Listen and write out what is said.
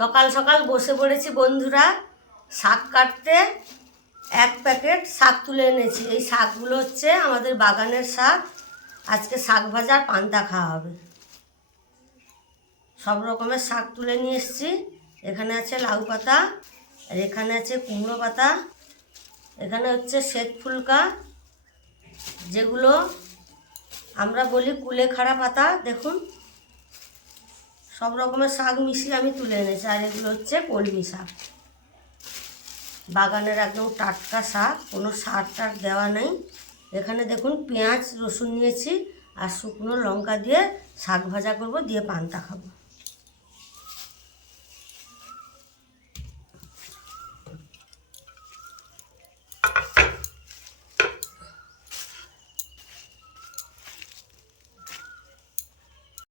সকাল সকাল বসে পড়েছি বন্ধুরা শাক কাটতে। এক প্যাকেট শাক তুলে এনেছি। এই শাকগুলো হচ্ছে আমাদের বাগানের শাক। আজকে শাক ভাজা পান্তা খাওয়া হবে। সব রকমের শাক তুলে নিয়ে এসেছি। এখানে আছে লাউ পাতা, আর এখানে আছে কুমড়ো পাতা, এখানে হচ্ছে শ্বেত ফুলকা, যেগুলো আমরা বলি কুলেখাড়া পাতা। দেখুন, সব রকমের শাক মিশিয়ে আমি তুলে এনেছি। আর এগুলো হচ্ছে কলমি শাক, বাগানের একদম টাটকা শাক, কোনো সার টার দেওয়া নেই। এখানে দেখুন পেঁয়াজ রসুন নিয়েছি, আর শুকনো লঙ্কা দিয়ে শাক ভাজা করব, দিয়ে পান্তা খাবো।